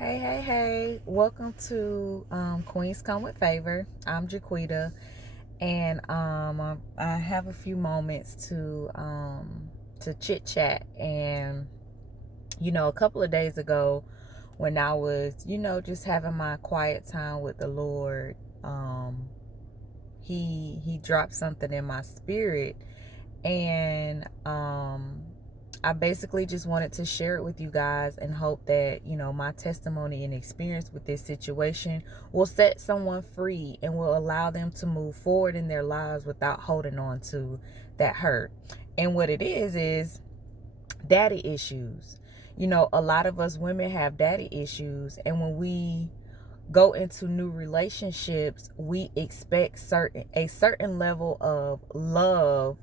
Hey. Welcome to Queens Come with Favor. I'm Jaquita, and I have a few moments to chit chat. And a couple of days ago, when I was just having my quiet time with the Lord, he dropped something in my spirit, and I basically just wanted to share it with you guys and hope that, my testimony and experience with this situation will set someone free and will allow them to move forward in their lives without holding on to that hurt. And what it is daddy issues. A lot of us women have daddy issues, and when we go into new relationships, we expect a certain level of love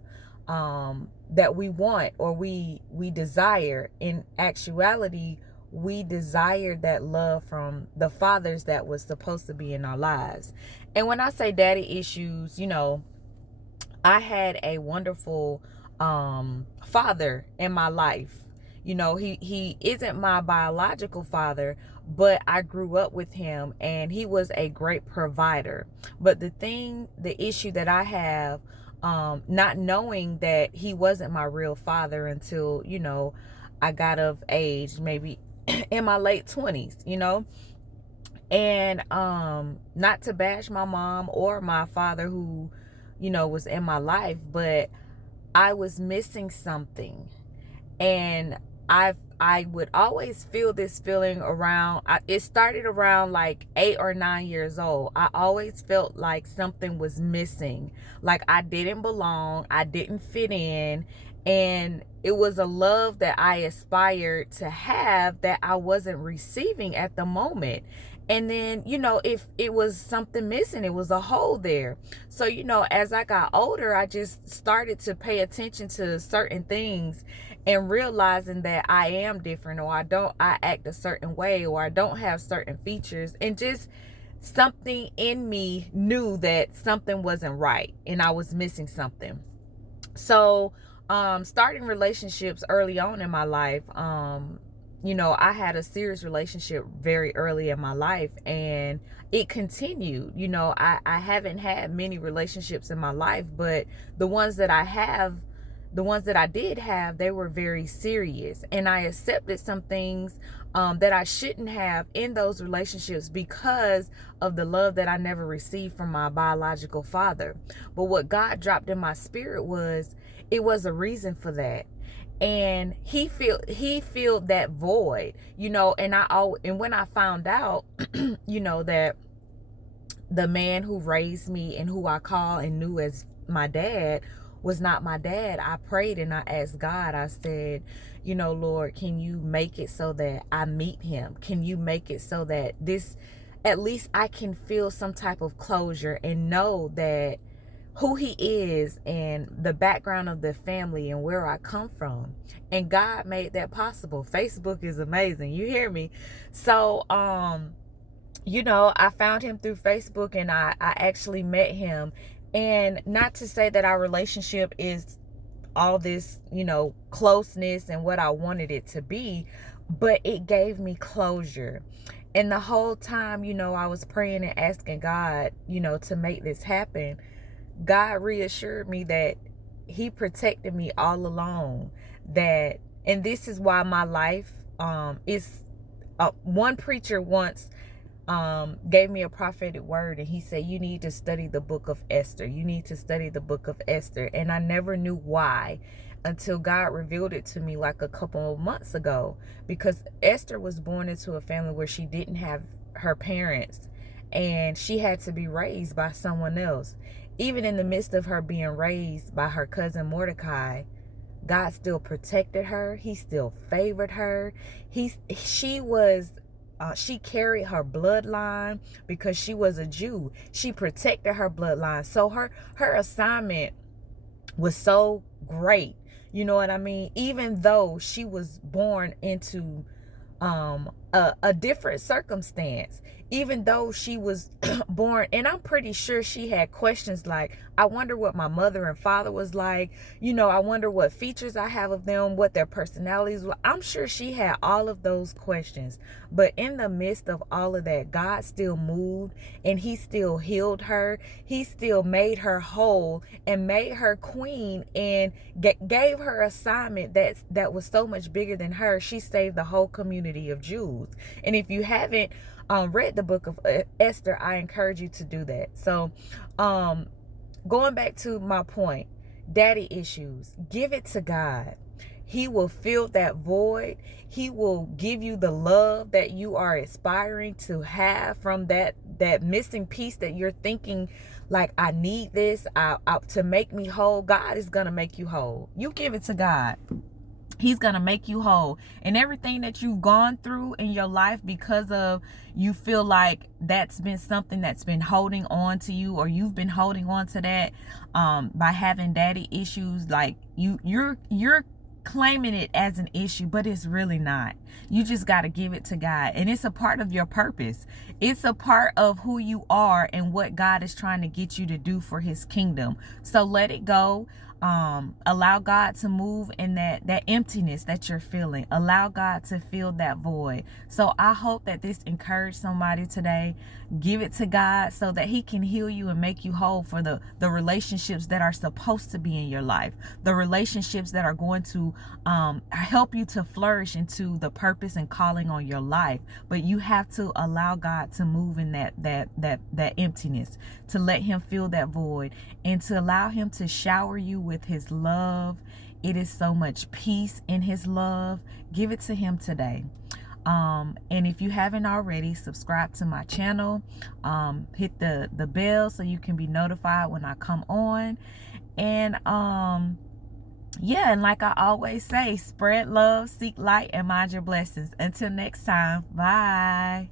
that we want, or we desire. In actuality, we desire that love from the fathers that was supposed to be in our lives. And when I say daddy issues, I had a wonderful father in my life. He isn't my biological father, but I grew up with him, and he was a great provider. But the issue that I have, not knowing that he wasn't my real father until, I got of age, maybe in my late 20s, and not to bash my mom or my father who, was in my life, but I was missing something. And I would always feel this feeling around, it started around like 8 or 9 years old. I always felt like something was missing, like I didn't belong, I didn't fit in, and it was a love that I aspired to have that I wasn't receiving at the moment. And then, if it was something missing, it was a hole there. So, as I got older, I just started to pay attention to certain things and realizing that I am different, or I act a certain way, or I don't have certain features, and just something in me knew that something wasn't right and I was missing something. So, starting relationships early on in my life, I had a serious relationship very early in my life, and it continued. I haven't had many relationships in my life, but the ones that I did have, they were very serious, and I accepted some things that I shouldn't have in those relationships because of the love that I never received from my biological father. But what God dropped in my spirit was, it was a reason for that. And he filled that void, and when I found out, that the man who raised me and who I call and knew as my dad was not my dad, I prayed and I asked God. I said, Lord, can you make it so that I meet him? Can you make it so that at least I can feel some type of closure and know that who he is and the background of the family and where I come from. And God made that possible. Facebook is amazing. You hear me? So, I found him through Facebook, and I actually met him. And not to say that our relationship is all this, closeness and what I wanted it to be, but it gave me closure. And the whole time, I was praying and asking God, to make this happen. God reassured me that he protected me all along. And this is why my life is, one preacher once gave me a prophetic word, and he said, you need to study the book of Esther. You need to study the book of Esther. And I never knew why until God revealed it to me like a couple of months ago, because Esther was born into a family where she didn't have her parents, and she had to be raised by someone else. Even in the midst of her being raised by her cousin Mordecai, God still protected her. He still favored her. She carried her bloodline because she was a Jew. She protected her bloodline. So her assignment was so great. You know what I mean? Even though she was born into a different circumstance, even though she was born, and I'm pretty sure she had questions like, I wonder what my mother and father was like, I wonder what features I have of them, what their personalities were. I'm sure she had all of those questions, but in the midst of all of that, God still moved, and he still healed her. He still made her whole and made her queen, and gave her assignment that was so much bigger than her. She saved the whole community of Jews. And if you haven't read the book of Esther, I encourage you to do that. So going back to my point, daddy issues, give it to God. He will fill that void. He will give you the love that you are aspiring to have from that missing piece that you're thinking like, I need this to make me whole. God is going to make you whole. You give it to God. He's going to make you whole. And everything that you've gone through in your life because of, you feel like that's been something that's been holding on to you, or you've been holding on to that by having daddy issues, like you're claiming it as an issue, but it's really not. You just got to give it to God, and it's a part of your purpose. It's a part of who you are and what God is trying to get you to do for his kingdom. So let it go. Allow God to move in that emptiness that you're feeling. Allow God to fill that void. So I hope that this encouraged somebody today. Give it to God so that he can heal you and make you whole for the relationships that are supposed to be in your life, the relationships that are going to help you to flourish into the purpose and calling on your life. But you have to allow God to move in that emptiness, to let him fill that void, and to allow him to shower you with his love. It is so much peace in his love. Give it to him today. And if you haven't already, subscribe to my channel, hit the bell so you can be notified when I come on. And yeah, and like I always say, spread love, seek light, and mind your blessings. Until next time, bye.